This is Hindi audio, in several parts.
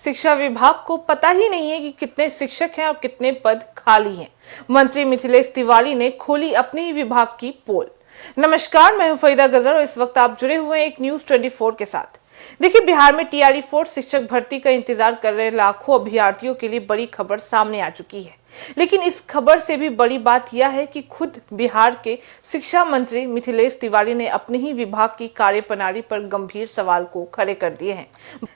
शिक्षा विभाग को पता ही नहीं है कि कितने शिक्षक हैं और कितने पद खाली हैं। मंत्री मिथिलेश तिवारी ने खोली अपने ही विभाग की पोल। नमस्कार, मैं हूं फरीदा गजर और इस वक्त आप जुड़े हुए हैं एक न्यूज 24 के साथ। देखिए, बिहार में टीआरई 4 शिक्षक भर्ती का इंतजार कर रहे लाखों अभ्यर्थियों के लिए बड़ी खबर सामने आ चुकी है। लेकिन इस खबर से भी बड़ी बात यह है कि खुद बिहार के शिक्षा मंत्री मिथिलेश तिवारी ने अपने ही विभाग की कार्यप्रणाली पर गंभीर सवाल को खड़े कर दिए हैं।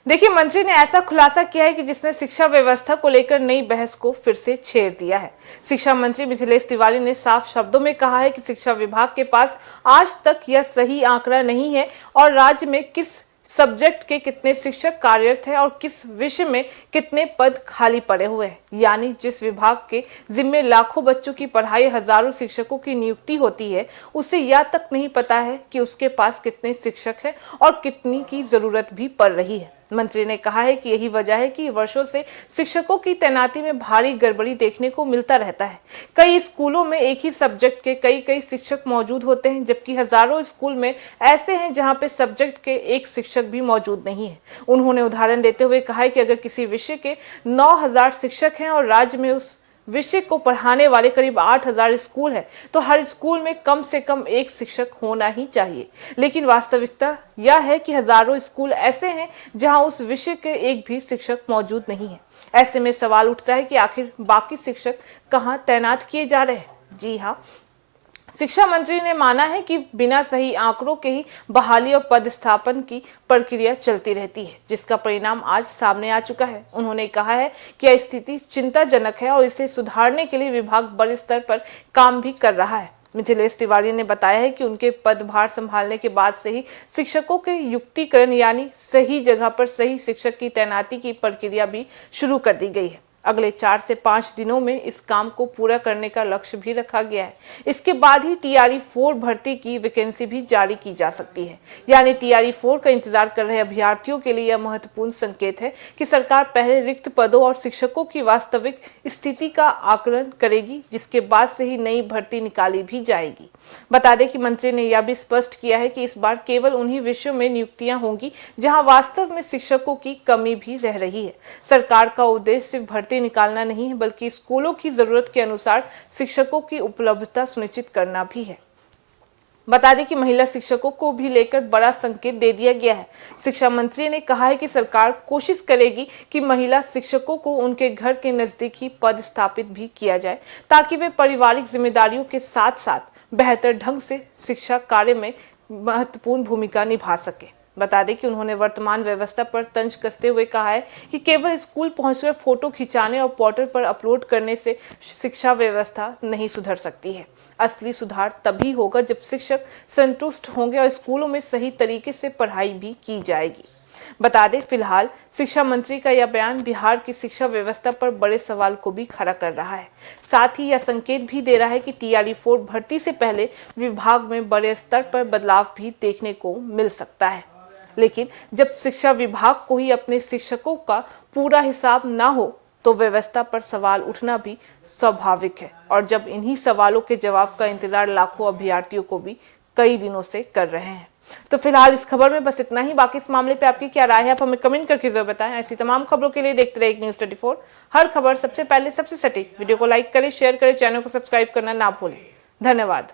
देखिए, मंत्री ने ऐसा खुलासा किया है कि जिसने शिक्षा व्यवस्था को लेकर नई बहस को फिर से छेड़ दिया है। शिक्षा मंत्री मिथिलेश तिवारी ने साफ शब्दों में कहा है कि शिक्षा विभाग के पास आज तक यह सही आंकड़ा नहीं है और राज्य में किस सब्जेक्ट के कितने शिक्षक कार्यरत हैं और किस विषय में कितने पद खाली पड़े हुए हैं। यानी जिस विभाग के जिम्मे लाखों बच्चों की पढ़ाई, हजारों शिक्षकों की नियुक्ति होती है, उसे यह तक नहीं पता है कि उसके पास कितने शिक्षक हैं और कितनी की जरूरत भी पड़ रही है। मंत्री ने कहा है कि यही वजह है कि वर्षों से शिक्षकों की तैनाती में भारी गड़बड़ी देखने को मिलता रहता है। कई स्कूलों में एक ही सब्जेक्ट के कई शिक्षक मौजूद होते हैं, जबकि हजारों स्कूल में ऐसे हैं जहां पे सब्जेक्ट के एक शिक्षक भी मौजूद नहीं है। उन्होंने उदाहरण देते हुए कहा है कि अगर किसी विषय के 9,000 शिक्षक हैं और राज्य में उस विषय को पढ़ाने वाले करीब 8,000 स्कूल है, तो हर स्कूल में कम से कम एक शिक्षक होना ही चाहिए। लेकिन वास्तविकता यह है कि हजारों स्कूल ऐसे हैं जहां उस विषय के एक भी शिक्षक मौजूद नहीं है। ऐसे में सवाल उठता है कि आखिर बाकी शिक्षक कहां तैनात किए जा रहे हैं। जी हाँ, शिक्षा मंत्री ने माना है कि बिना सही आंकड़ों के ही बहाली और पदस्थापन की प्रक्रिया चलती रहती है, जिसका परिणाम आज सामने आ चुका है। उन्होंने कहा है कि यह स्थिति चिंताजनक है और इसे सुधारने के लिए विभाग बड़े स्तर पर काम भी कर रहा है। मिथिलेश तिवारी ने बताया है कि उनके पदभार संभालने के बाद से ही शिक्षकों के युक्तिकरण यानी सही जगह पर सही शिक्षक की तैनाती की प्रक्रिया भी शुरू कर दी गई है। अगले 4 से 5 दिनों में इस काम को पूरा करने का लक्ष्य भी रखा गया है। इसके बाद ही टीआरई 4 भर्ती की वैकेंसी भी जारी की जा सकती है। यानी टीआरई 4 का इंतजार कर रहे अभ्यर्थियों के लिए यह महत्वपूर्ण संकेत है कि सरकार पहले रिक्त पदों और शिक्षकों की वास्तविक स्थिति का आकलन करेगी, जिसके बाद से ही नई भर्ती निकाली भी जाएगी। बता दें कि मंत्री ने यह भी स्पष्ट किया है कि इस बार केवल उन्हीं विषयों में नियुक्तियां होंगी जहां वास्तव में शिक्षकों की कमी भी रह रही है। सरकार का उद्देश्य सिर्फ भर्ती निकालना नहीं है, बल्कि स्कूलों की जरूरत के अनुसार शिक्षकों की उपलब्धता सुनिश्चित करना भी है। बता दें कि महिला शिक्षकों को भी लेकर बड़ा संकेत दे दिया गया है। शिक्षा मंत्री ने कहा है कि सरकार कोशिश करेगी कि महिला शिक्षकों को उनके घर के नजदीक ही पद स्थापित भी किया जाए, ताकि वे पारिवारिक जिम्मेदारियों के साथ साथ बेहतर ढंग से शिक्षा कार्य में महत्वपूर्ण भूमिका निभा सके। बता दें कि उन्होंने वर्तमान व्यवस्था पर तंज कसते हुए कहा है कि केवल स्कूल पहुंचकर फोटो खिंचाने और पोर्टल पर अपलोड करने से शिक्षा व्यवस्था नहीं सुधर सकती है। असली सुधार तभी होगा जब शिक्षक संतुष्ट होंगे और स्कूलों में सही तरीके से पढ़ाई भी की जाएगी। बता दें, फिलहाल शिक्षा मंत्री का यह बयान बिहार की शिक्षा व्यवस्था पर बड़े सवाल को भी खड़ा कर रहा है। साथ ही यह संकेत भी दे रहा है कि टीआरई 4 भर्ती से पहले विभाग में बड़े स्तर पर बदलाव भी देखने को मिल सकता है। लेकिन जब शिक्षा विभाग को ही अपने शिक्षकों का पूरा हिसाब ना हो, तो व्यवस्था पर सवाल उठना भी स्वाभाविक है। और जब इन्हीं सवालों के जवाब का इंतजार लाखों अभ्यर्थियों को भी कई दिनों से कर रहे हैं। तो फिलहाल इस खबर में बस इतना ही। बाकी इस मामले पे आपकी क्या राय है, आप हमें कमेंट करके जरूर बताएं। ऐसी तमाम खबरों के लिए देखते रहिए न्यूज 24। हर खबर सबसे पहले सबसे सटीक। वीडियो को लाइक करें, शेयर करें, चैनल को सब्सक्राइब करना ना भूलें। धन्यवाद।